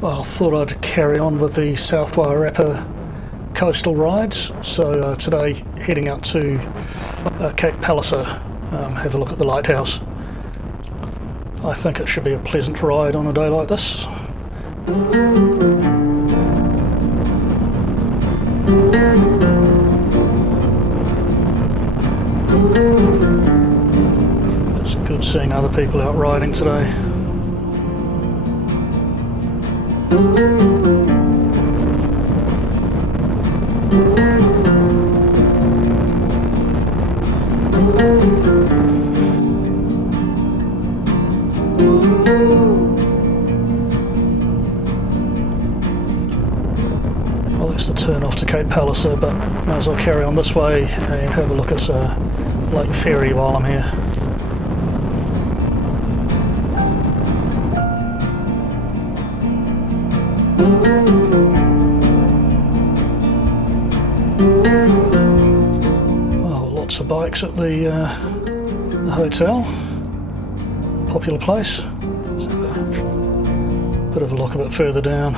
Well, I thought I'd carry on with the South Wairarapa coastal rides. So today heading out to Cape Palliser, have a look at the Lighthouse. I think it should be a pleasant ride on a day like this. It's good seeing other people out riding today. Well, that's the turn off to Cape Palliser, but might as well carry on this way and have a look at Lake Ferry while I'm here. Oh, lots of bikes at the hotel. Popular place. So, bit of a look a bit further down.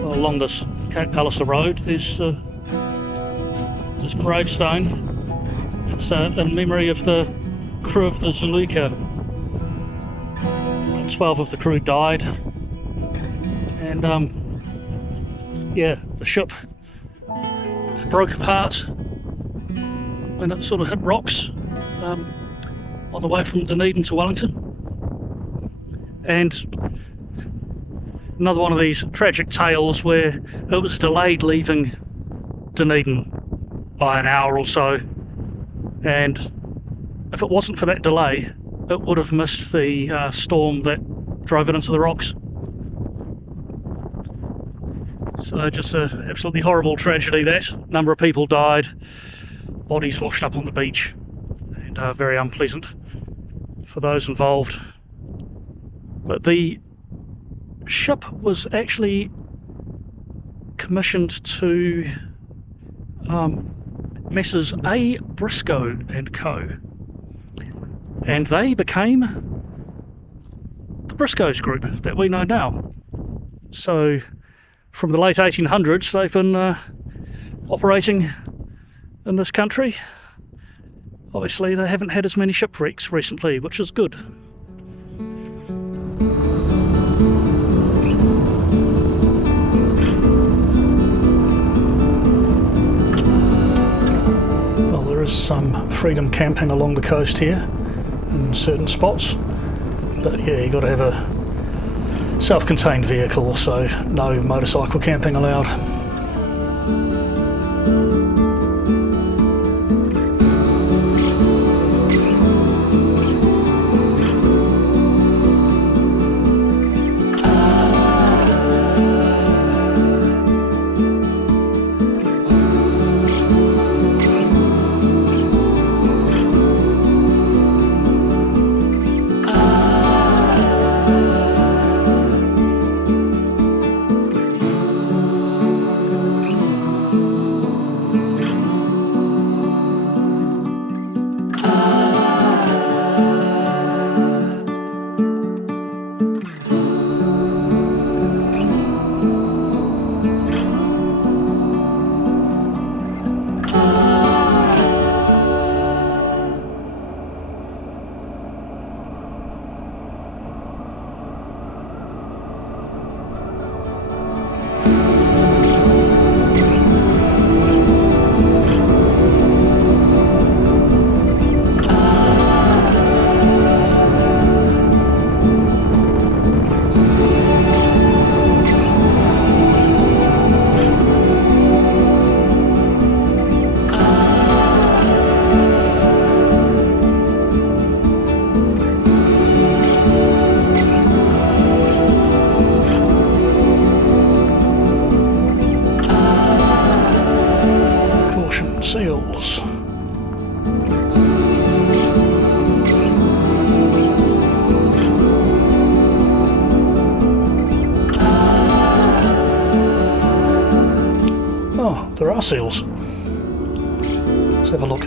Along this Cape Palliser Road, there's this gravestone. It's in memory of the crew of the Zuleika. 12 of the crew died, and the ship broke apart when it sort of hit rocks on the way from Dunedin to Wellington. And another one of these tragic tales where it was delayed leaving Dunedin by an hour or so, and if it wasn't for that delay, it would have missed the storm that drove it into the rocks. So just an absolutely horrible tragedy that. Number of people died, bodies washed up on the beach, and very unpleasant for those involved. But the ship was actually commissioned to Messrs. A. Briscoe and Co. And they became the Briscoes group that we know now. So from the late 1800s they've been operating in this country. Obviously they haven't had as many shipwrecks recently, which is good. Well, there is some freedom camping along the coast here in certain spots, but yeah, you got to have a self-contained vehicle, so no motorcycle camping allowed. Seals. Oh, there are seals. Let's have a look.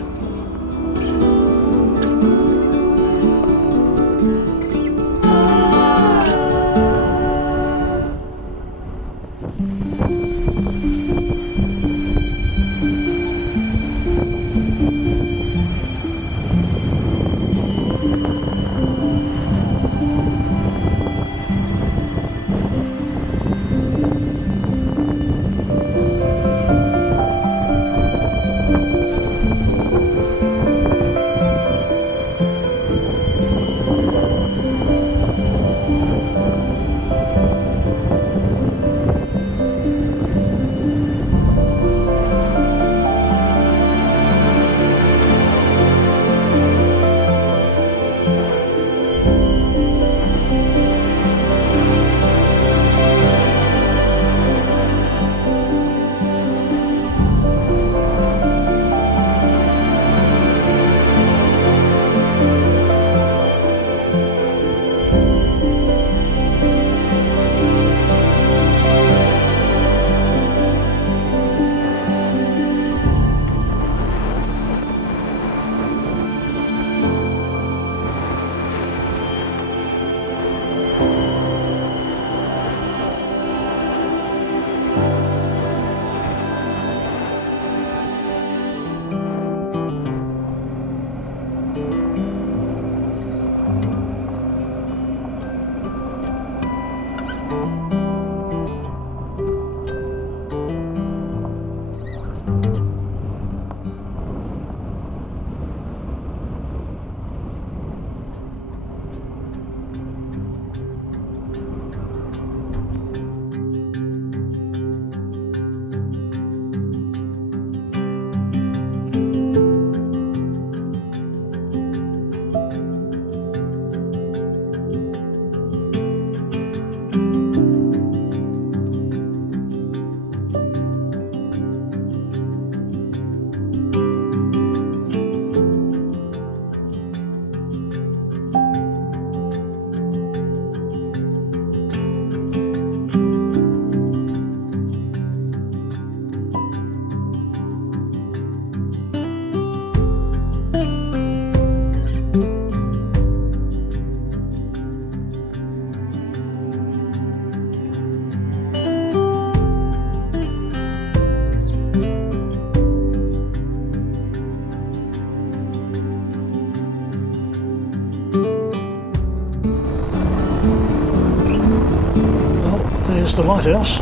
There's the lighthouse.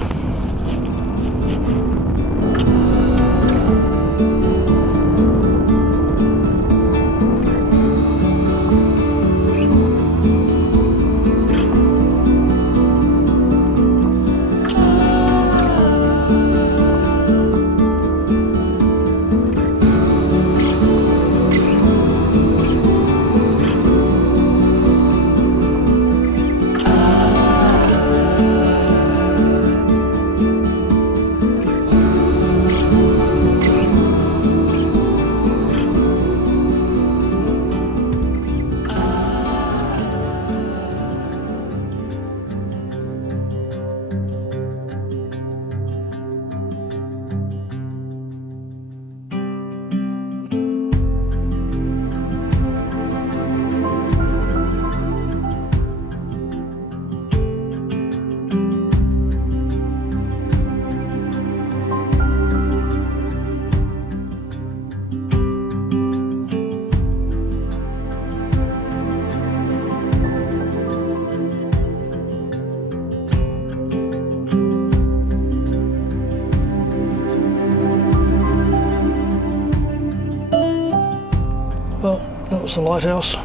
Well, that was the lighthouse.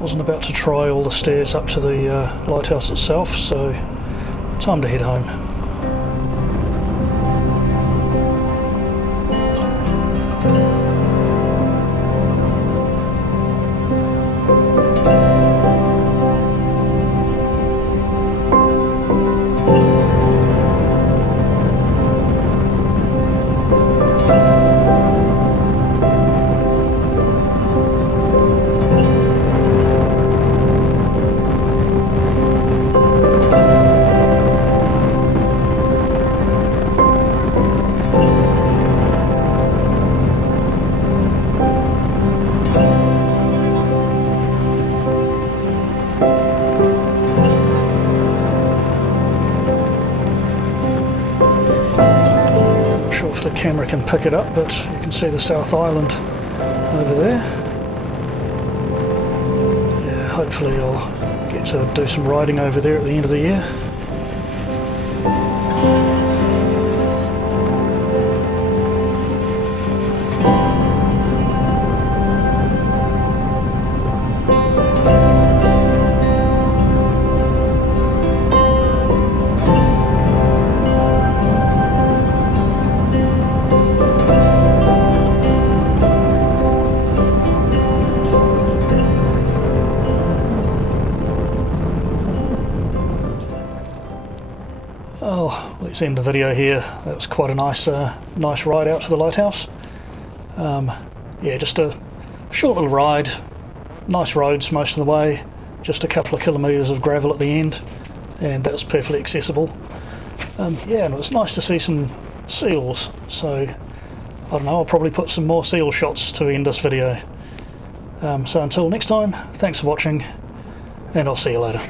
Wasn't about to try all the stairs up to the lighthouse itself, so time to head home. If the camera can pick it up, but you can see the South Island over there. Yeah, hopefully I'll get to do some riding over there at the end of the year. Oh, let's end the video here. That was quite a nice ride out to the lighthouse. Yeah, just a short little ride. Nice roads most of the way. Just a couple of kilometres of gravel at the end, and that was perfectly accessible. Yeah, and it was nice to see some seals. So I don't know, I'll probably put some more seal shots to end this video. So until next time, thanks for watching, and I'll see you later.